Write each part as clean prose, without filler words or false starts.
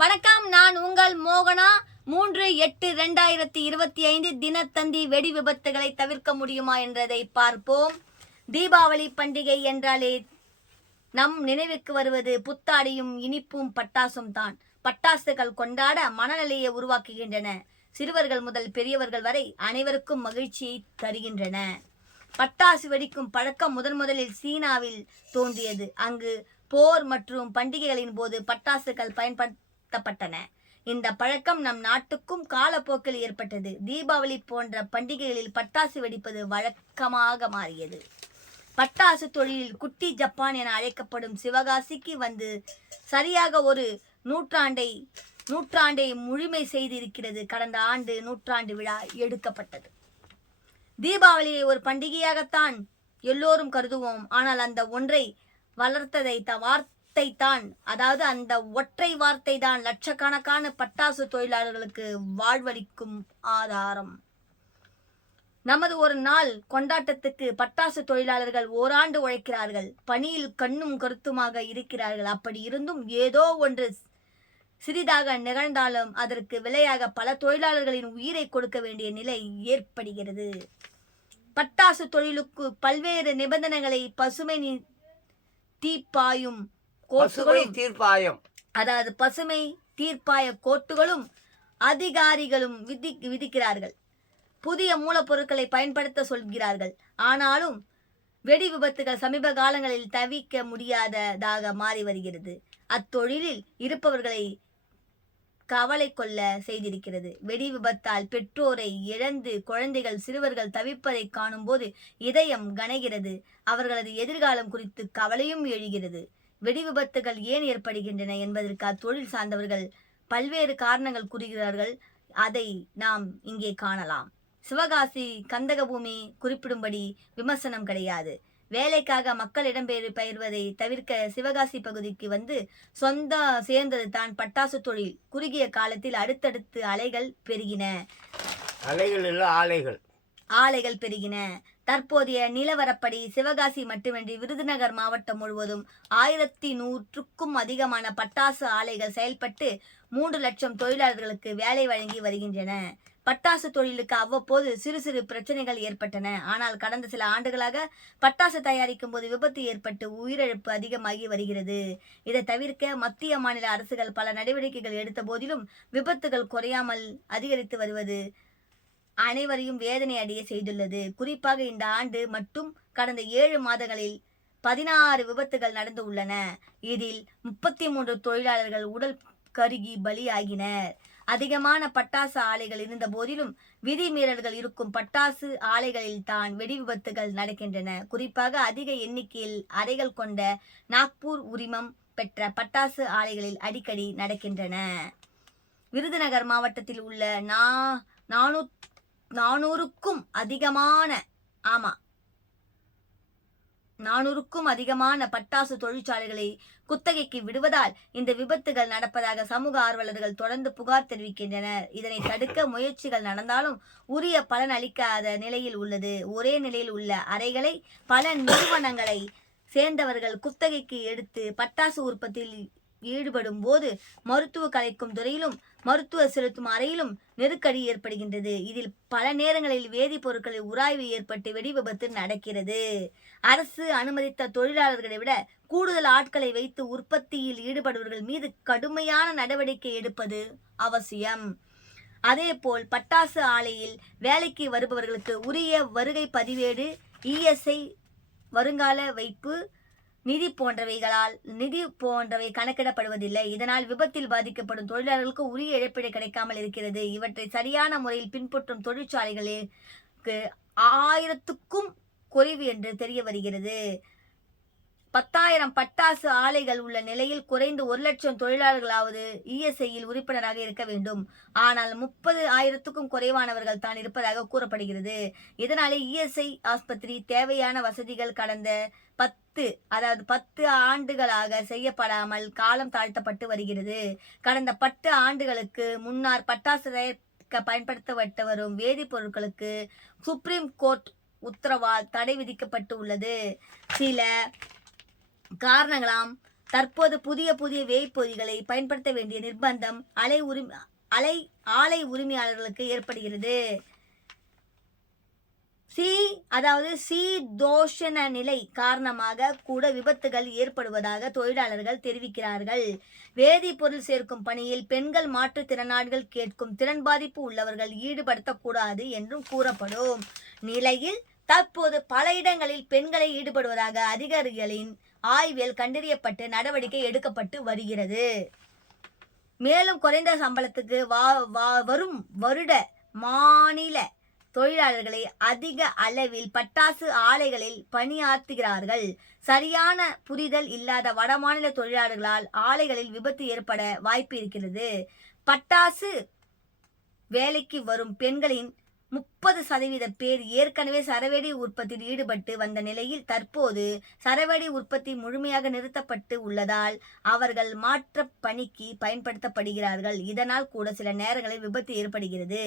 வணக்கம், நான் உங்கள் மோகனா. 3/8/2025 தினத்தந்தி வெடி விபத்துகளை தவிர்க்க முடியுமா என்றதை பார்ப்போம். தீபாவளி பண்டிகை என்றாலே நம் நினைவுக்கு வருவது புத்தாடியும் இனிப்பும் பட்டாசும் தான். பட்டாசுகள் கொண்டாட மனநிலையை உருவாக்குகின்றன. சிறுவர்கள் முதல் பெரியவர்கள் வரை அனைவருக்கும் மகிழ்ச்சியை தருகின்றன. பட்டாசு வெடிக்கும் பழக்கம் முதலில் சீனாவில் தோன்றியது. அங்கு போர் மற்றும் பண்டிகைகளின் போது பட்டாசுகள் பயன்படுத்தப்பட்டன. இந்த பழக்கம் நம் நாட்டுக்கும் காலப்போக்கில் ஏற்பட்டது. தீபாவளி போன்ற பண்டிகைகளில் பட்டாசு வெடிப்பது வழக்கமாக மாறியது. பட்டாசு தொழிலில் குட்டி ஜப்பான் என அழைக்கப்படும் சிவகாசிக்கு வந்து சரியாக ஒரு நூற்றாண்டை முழுமை செய்திருக்கிறது. கடந்த ஆண்டு நூற்றாண்டு விழா எடுக்கப்பட்டது. தீபாவளியை ஒரு பண்டிகையாகத்தான் எல்லோரும் கருதுவோம். ஆனால் அந்த ஒன்றை வளர்த்ததை வார்த்தை தான், அதாவது அந்த ஒற்றை வார்த்தை தான் லட்சக்கணக்கான பட்டாசு தொழிலாளர்களுக்கு வாழ்வளிக்கும் ஆதாரம். நமது ஒரு நாள் கொண்டாட்டத்துக்கு பட்டாசு தொழிலாளர்கள் ஓராண்டு உழைக்கிறார்கள். பணியில் கண்ணும் கருத்துமாக இருக்கிறார்கள். அப்படி இருந்தும் ஏதோ ஒன்று சிறிதாக நிகழ்ந்தாலும் அதற்கு விலையாக பல தொழிலாளர்களின் உயிரை கொடுக்க வேண்டிய நிலை ஏற்படுகிறது. பட்டாசு தொழிலுக்கு பல்வேறு நிபந்தனைகளை பசுமை தீர்ப்பாய கோர்ட்டுகளும் அதிகாரிகளும் விதிக்கிறார்கள். புதிய மூலப்பொருட்களை பயன்படுத்த சொல்கிறார்கள். ஆனாலும் வெடி விபத்துகள் சமீப காலங்களில் தவிர்க்க முடியாததாக மாறி வருகிறது. அத்தொழிலில் இருப்பவர்களை கவலை கொள்ள செய்திருக்கிறது. வெடி விபத்தால் பெற்றோரை இழந்து குழந்தைகள் சிறுவர்கள் தவிப்பதை காணும் போது இதயம் கனைகிறது. அவர்களது எதிர்காலம் குறித்து கவலையும் எழுகிறது. வெடி விபத்துகள் ஏன் ஏற்படுகின்றன என்பதற்கு அத்தொழில் சார்ந்தவர்கள் பல்வேறு காரணங்கள் கூறுகிறார்கள். அதை நாம் இங்கே காணலாம். சிவகாசி கந்தகபூமி குறிப்பிடும்படி விமர்சனம் கிடையாது. வேலைக்காக மக்கள் இடம்பெயர்வதை தவிர்க்க சிவகாசி பகுதிக்கு வந்து சேர்ந்தது தான் பட்டாசு தொழில். குறுகிய காலத்தில் அடுத்தடுத்து ஆலைகள் பெருகின. தற்போதைய நிலவரப்படி சிவகாசி மட்டுமின்றி விருதுநகர் மாவட்டம் முழுவதும் 1100க்கும் அதிகமான பட்டாசு ஆலைகள் செயல்பட்டு 3 லட்சம் தொழிலாளர்களுக்கு வேலை வழங்கி வருகின்றன. பட்டாசு தொழிலுக்கு அவ்வப்போது சிறு பிரச்சனைகள் ஏற்பட்டன. ஆனால் கடந்த சில ஆண்டுகளாக பட்டாசு தயாரிக்கும் போது விபத்து ஏற்பட்டு உயிரிழப்பு அதிகமாகி வருகிறது. இதை தவிர்க்க மத்திய மாநில அரசுகள் பல நடவடிக்கைகள் எடுத்த போதிலும் விபத்துகள் குறையாமல் அதிகரித்து வருவது அனைவரையும் வேதனை அடைய செய்துள்ளது. குறிப்பாக இந்த ஆண்டு மட்டும் கடந்த 7 மாதங்களில் 16 விபத்துகள் நடந்து உள்ளன. இதில் 33 தொழிலாளர்கள் உடல் கருகி பலியாகினர். அதிகமான பட்டாசு ஆலைகள் இருந்த போதிலும் விதிமீறல்கள் இருக்கும் பட்டாசு ஆலைகளில் தான் வெடி விபத்துகள் நடக்கின்றன. குறிப்பாக அதிக எண்ணிக்கையில் அறைகள் கொண்ட நாக்பூர் உரிமம் பெற்ற பட்டாசு ஆலைகளில் அடிக்கடி நடக்கின்றன. விருதுநகர் மாவட்டத்தில் உள்ள 400க்கும் அதிகமான பட்டாசு தொழிற்சாலைகளை குத்தகைக்கு விடுவதால் இந்த விபத்துகள் நடப்பதாக சமூக ஆர்வலர்கள் தொடர்ந்து புகார் தெரிவிக்கின்றனர். இதனை தடுக்க முயற்சிகள் நடந்தாலும் உரிய பலன் அளிக்காத நிலையில் உள்ளது. ஒரே நிலையில் உள்ள அறைகளை பல நிறுவனங்களை சேர்ந்தவர்கள் குத்தகைக்கு எடுத்து பட்டாசு உற்பத்தியில் ஈடுபடும் போது மருத்துவ கலைக்கும் துறையிலும் மருத்துவ செலுத்தும் அறையிலும் நெருக்கடி ஏற்படுகின்றது. இதில் பல நேரங்களில் வேதிப்பொருட்களில் உராய்வு ஏற்பட்டு வெடி விபத்து நடக்கிறது. அரசு அனுமதித்த தொழிலாளர்களை விட கூடுதல் ஆட்களை வைத்து உற்பத்தியில் ஈடுபடுபவர்கள் மீது கடுமையான நடவடிக்கை எடுப்பது அவசியம். அதேபோல் பட்டாசு ஆலையில் வேலைக்கு வருபவர்களுக்கு உரிய வருகை பதிவேடு, இஎஸ்ஐ, வருங்கால வைப்பு நிதி போன்றவை கணக்கிடப்படுவதில்லை. இதனால் விபத்தில் பாதிக்கப்படும் தொழிலாளர்களுக்கு உரிய இழப்பீடு கிடைக்காமல் இருக்கிறது. இவற்றை சரியான முறையில் பின்பற்றும் தொழிற்சாலைகளுக்கு 1000க்கும் குறைவு என்று தெரிய வருகிறது. 10,000 பட்டாசு ஆலைகள் உள்ள நிலையில் குறைந்து 1 லட்சம் தொழிலாளர்களாவது இஎஸ்ஐயில் உறுப்பினராக இருக்க வேண்டும். ஆனால் 30,000க்கும் குறைவானவர்கள் தான் இருப்பதாக கூறப்படுகிறது. இதனாலே இஎஸ்ஐ ஆஸ்பத்திரி தேவையான வசதிகள் கடந்த 10 ஆண்டுகளாக செய்யப்படாமல் காலம் தாழ்த்தப்பட்டு வருகிறது. கடந்த 10 ஆண்டுகளுக்கு முன்னர் பட்டாசு தயாரிக்க பயன்படுத்தப்பட்டு வரும் வேதிப்பொருட்களுக்கு சுப்ரீம் கோர்ட் உத்தரவால் தடை விதிக்கப்பட்டு உள்ளது. சில காரணங்களாம் தற்போது புதிய வேய்ப்பொறிகளை பயன்படுத்த வேண்டிய நிர்பந்தம் ஆலை உரிமையாளர்களுக்கு ஏற்படுகிறது. அதாவது சீதோஷண நிலை காரணமாக கூட விபத்துகள் ஏற்படுவதாக தொழிலாளர்கள் தெரிவிக்கிறார்கள். வேதிப்பொருள் சேர்க்கும் பணியில் பெண்கள் மாற்றுத்திறனாளிகள் கேட்கும் திறன் பாதிப்பு உள்ளவர்கள் ஈடுபடுத்தக்கூடாது என்றும் கூறப்படும் நிலையில் தற்போது பல இடங்களில் பெண்களை ஈடுபடுவதாக அதிகாரிகளின் ஆய்வில் கண்டறியப்பட்டு நடவடிக்கை எடுக்கப்பட்டு வருகிறது. மேலும் குறைந்த சம்பளத்துக்கு வரும் வருட மாநில தொழிலாளர்களை அதிக அளவில் பட்டாசு ஆலைகளில் பணியாற்றுகிறார்கள். சரியான புரிதல் இல்லாத வடமாநில தொழிலாளர்களால் ஆலைகளில் விபத்து ஏற்பட வாய்ப்பு இருக்கிறது. பட்டாசு வேலைக்கு வரும் பெண்களின் 30% பேர் ஏற்கனவே சரவெடி உற்பத்தியில் ஈடுபட்டு வந்த நிலையில் தற்போது சரவெடி உற்பத்தி முழுமையாக நிறுத்தப்பட்டு உள்ளதால் அவர்கள் மாற்ற பணிக்கு பயன்படுத்தப்படுகிறார்கள். இதனால் கூட சில நேரங்களில் விபத்து ஏற்படுகிறது.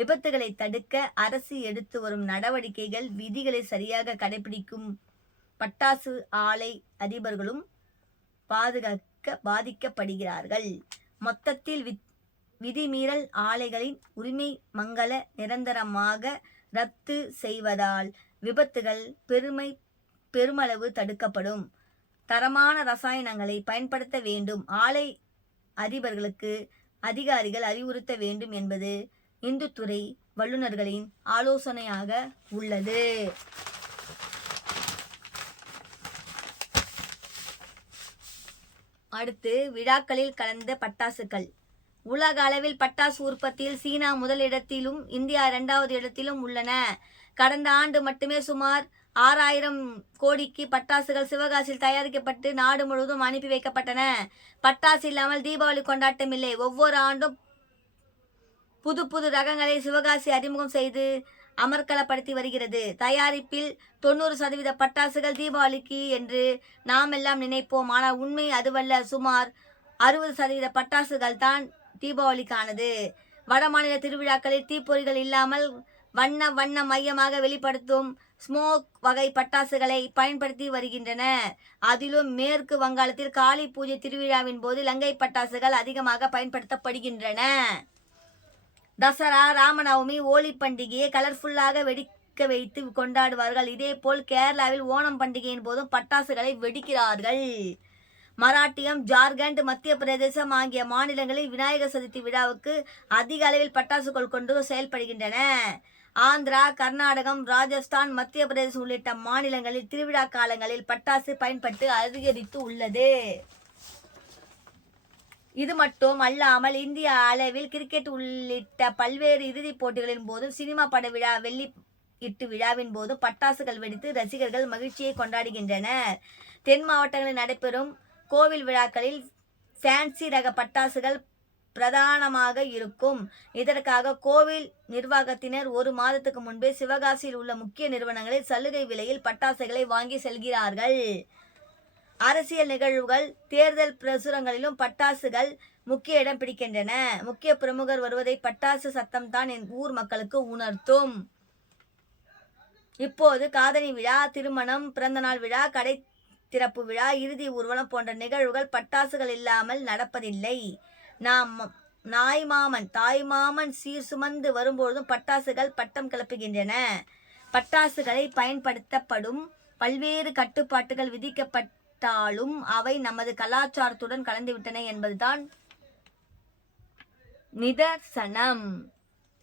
விபத்துகளை தடுக்க அரசு எடுத்து வரும் நடவடிக்கைகள் விதிகளை சரியாக கடைபிடிக்கும் பட்டாசு ஆலை அதிபர்களும் பாதிக்கப்படுகிறார்கள். மொத்தத்தில் விதிமீறல் ஆலைகளின் உரிமை மங்கள நிரந்தரமாக ரத்து செய்வதால் விபத்துகள் பெருமளவு தடுக்கப்படும். தரமான ரசாயனங்களை பயன்படுத்த வேண்டும். ஆலை அதிபர்களுக்கு அதிகாரிகள் அறிவுறுத்த வேண்டும் என்பது இந்துத்துறை வல்லுநர்களின் ஆலோசனையாக உள்ளது. அடுத்து விழாக்களில் கலந்த பட்டாசுகள். உலக அளவில் பட்டாசு உற்பத்தியில் சீனா முதல் இடத்திலும் இந்தியா 2வது இடத்திலும் உள்ளன. கடந்த ஆண்டு மட்டுமே சுமார் 6000 கோடிக்கு பட்டாசுகள் சிவகாசியில் தயாரிக்கப்பட்டு நாடு முழுவதும் அனுப்பி வைக்கப்பட்டன. பட்டாசு இல்லாமல் தீபாவளி கொண்டாட்டம் இல்லை. ஒவ்வொரு ஆண்டும் புது ரகங்களை சிவகாசி அறிமுகம் செய்து அமர்க்கலப்படுத்தி வருகிறது. தயாரிப்பில் 90% பட்டாசுகள் தீபாவளிக்கு என்று நாம் எல்லாம் நினைப்போம். ஆனால் உண்மை அதுவல்ல. சுமார் 60% பட்டாசுகள் தான் தீபாவளிக்கானது. வடமாநில திருவிழாக்களில் தீப்பொறிகள் இல்லாமல் வண்ண மையமாக வெளிப்படுத்தும் ஸ்மோக் வகை பட்டாசுகளை பயன்படுத்தி வருகின்றனர். அதிலும் மேற்கு வங்காளத்தில் காளி பூஜை திருவிழாவின் போது லங்கை பட்டாசுகள் அதிகமாக பயன்படுத்தப்படுகின்றன. தசரா, ராமநவமி, ஓலி பண்டிகையை கலர்ஃபுல்லாக வெடிக்க வைத்து கொண்டாடுவார்கள். இதேபோல் கேரளாவில் ஓணம் பண்டிகையின் போதும் பட்டாசுகளை வெடிக்கிறார்கள். மராட்டியம், ஜார்க்கண்ட், மத்திய பிரதேசம் ஆகிய மாநிலங்களில் விநாயகர் சதுர்த்தி விழாவுக்கு அதிக அளவில் பட்டாசுகள் கொண்டு செயல்படுகின்றன. ஆந்திரா, கர்நாடகம், ராஜஸ்தான், மத்திய பிரதேசம் உள்ளிட்ட மாநிலங்களில் திருவிழா காலங்களில் பட்டாசு பயன்பட்டு அதிகரித்து உள்ளது. இது மட்டும் அல்லாமல் இந்திய அளவில் கிரிக்கெட் உள்ளிட்ட பல்வேறு இறுதிப் போட்டிகளின் போதும் சினிமா பட விழா, வெள்ளி விழாவின் போதும் பட்டாசுகள் வெடித்து ரசிகர்கள் மகிழ்ச்சியை கொண்டாடுகின்றனர். தென் மாவட்டங்களில் நடைபெறும் கோவில் விழாக்களில் ஃபேன்சி ரக பட்டாசுகள் பிரதானமாக இருக்கும். இதற்காக கோவில் நிர்வாகத்தினர் 1 மாதத்துக்கு முன்பே சிவகாசியில் உள்ள முக்கிய நிறுவனங்களில் சலுகை விலையில் பட்டாசுகளை வாங்கி செல்கிறார்கள். அரசியல் நிகழ்வுகள், தேர்தல் பிரசுரங்களிலும் பட்டாசுகள் முக்கிய இடம் பிடிக்கின்றன. முக்கிய பிரமுகர் வருவதை பட்டாசு சத்தம் தான் ஊர் மக்களுக்கு உணர்த்தும். இப்போது காதணி விழா, திருமணம், பிறந்தநாள் விழா, கடை திறப்பு விழா, இறுதி ஊர்வலம் போன்ற நிகழ்வுகள் பட்டாசுகள் இல்லாமல் நடப்பதில்லை. தாய்மாமன் சீர் சுமந்து வரும்பொழுதும் பட்டாசுகள் பட்டம் கிளப்புகின்றன. பட்டாசுகளை பயன்படுத்தப்படும் பல்வேறு கட்டுப்பாட்டுகள் விதிக்கப்பட்டாலும் அவை நமது கலாச்சாரத்துடன் கலந்துவிட்டன என்பதுதான் நிதர்சனம்.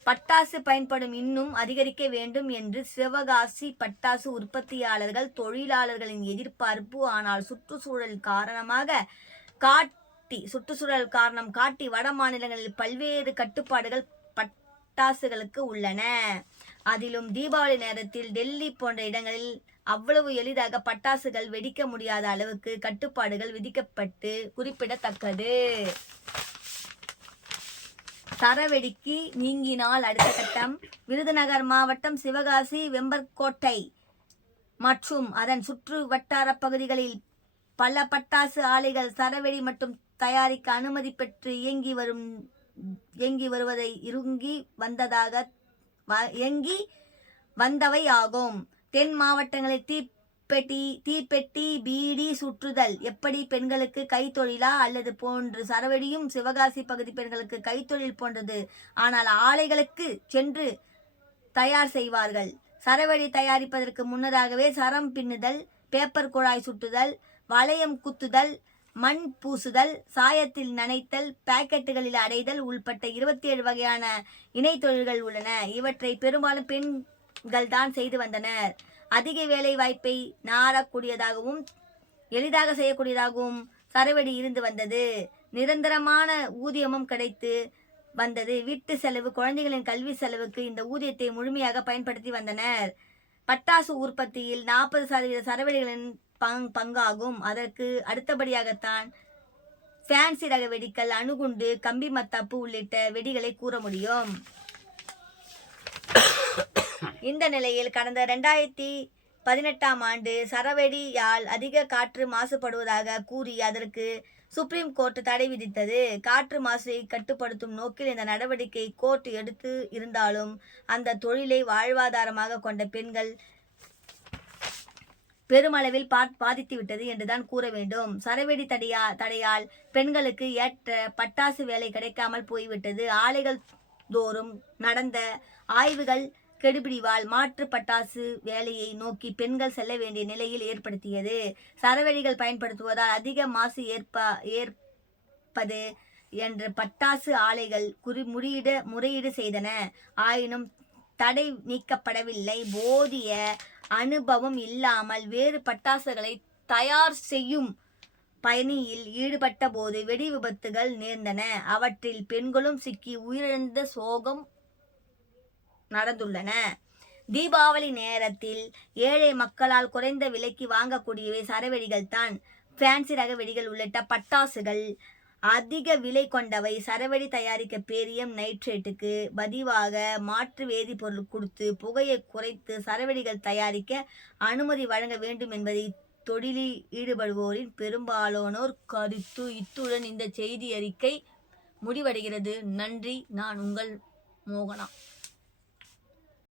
பட்டாசு பயன்படும் இன்னும் அதிகரிக்க வேண்டும் என்று சிவகாசி பட்டாசு உற்பத்தியாளர்கள் தொழிலாளர்களின் எதிர்பார்ப்பு. ஆனால் சுற்றுச்சூழல் காரணம் காட்டி வட மாநிலங்களில் பல்வேறு கட்டுப்பாடுகள் பட்டாசுகளுக்கு உள்ளன. அதிலும் தீபாவளி நேரத்தில் டெல்லி போன்ற இடங்களில் அவ்வளவு எளிதாக பட்டாசுகள் வெடிக்க முடியாத அளவுக்கு கட்டுப்பாடுகள் விதிக்கப்பட்டு குறிப்பிடத்தக்கது. சரவெடிக்கு நீங்கினால் அடுத்த கட்டம். விருதுநகர் மாவட்டம் சிவகாசி, வெம்பர்கோட்டை மற்றும் அதன் சுற்று வட்டார பகுதிகளில் பல பட்டாசு ஆலைகள் சரவெடி மற்றும் தயாரிக்க அனுமதி பெற்று இயங்கி வந்தவை ஆகும். தென் மாவட்டங்களில் தீப்பெட்டி, பீடி சுற்றுதல் எப்படி பெண்களுக்கு கைத்தொழிலா அல்லது போன்று சரவெடியும் சிவகாசி பகுதி பெண்களுக்கு கைத்தொழில் போன்றது. ஆனால் ஆலைகளுக்கு சென்று தயார் செய்வார்கள். சரவெடி தயாரிப்பதற்கு முன்னதாகவே சரம் பின்னுதல், பேப்பர் குழாய் சுட்டுதல், வளையம் குத்துதல், மண் பூசுதல், சாயத்தில் நனைத்தல், பாக்கெட்டுகளில் அடைதல் உள்பட்ட 27 வகையான இணை தொழில்கள் உள்ளன. இவற்றை பெரும்பாலும் பெண்கள் தான் செய்து வந்தனர். அதிக வேலை வாய்ப்பை நாடக்கூடியதாகவும் எளிதாக செய்யக்கூடியதாகவும் சரவெடி இருந்து வந்தது. நிரந்தரமான ஊதியமும் கிடைத்து வந்தது. வீட்டு செலவு, குழந்தைகளின் கல்வி செலவுக்கு இந்த ஊதியத்தை முழுமையாக பயன்படுத்தி வந்தனர். பட்டாசு உற்பத்தியில் 40% சரவெடிகளின் பங்காகும். அதற்கு அடுத்தபடியாகத்தான் ஃபேன்சி ரக வெடிகள், அணுகுண்டு, கம்பி மத்தாப்பு உள்ளிட்ட வெடிகளை கூற முடியும். இந்த நிலையில் கடந்த 2018ஆம் ஆண்டு சரவெடியால் அதிக காற்று மாசுபடுவதாக கூறி அதற்கு சுப்ரீம் கோர்ட் தடை விதித்தது. காற்று மாசை கட்டுப்படுத்தும் நோக்கில் இந்த நடவடிக்கை கோர்ட் எடுத்து இருந்தாலும் அந்த தொழிலை வாழ்வாதாரமாக கொண்ட பெண்கள் பெருமளவில் பாதித்து விட்டது என்றுதான் கூற வேண்டும். சரவெடி தடையால் பெண்களுக்கு ஏற்ற பட்டாசு வேலை கிடைக்காமல் போய்விட்டது. ஆலைகள் தோறும் நடந்த ஆய்வுகள் கெடுபிடிவால் மாற்று பட்டாசு வேலையை நோக்கி பெண்கள் செல்ல வேண்டிய நிலையில் ஏற்படுத்தியது. சரவெடிகள் பயன்படுத்துவதால் அதிக மாசு ஏற்பது என்று பட்டாசு ஆலைகள் முறையீடு செய்தன. ஆயினும் தடை நீக்கப்படவில்லை. போதிய அனுபவம் இல்லாமல் வேறு பட்டாசுகளை தயார் செய்யும் பணியில் ஈடுபட்ட போது வெடி விபத்துகள் நேர்ந்தன. அவற்றில் பெண்களும் சிக்கி உயிரிழந்த சோகம் நடந்துள்ளன. தீபாவளி நேரத்தில் ஏழை மக்களால் குறைந்த விலைக்கு வாங்கக்கூடியவை சரவெடிகள் தான். ஃபேன்சி ரக வெடிகள் உள்ளிட்ட பட்டாசுகள் அதிக விலை கொண்டவை. சரவெடி தயாரிக்க பேரியம் நைட்ரேட்டுக்கு பதிவாக மாற்று வேதிப்பொருள் கொடுத்து புகையை குறைத்து சரவெடிகள் தயாரிக்க அனுமதி வழங்க வேண்டும் என்பதை தொழிலில் ஈடுபடுவோரின் பெரும்பாலானோர் கருத்து. இத்துடன் இந்த செய்தி அறிக்கை முடிவடைகிறது. நன்றி. நான் உங்கள் மோகனா.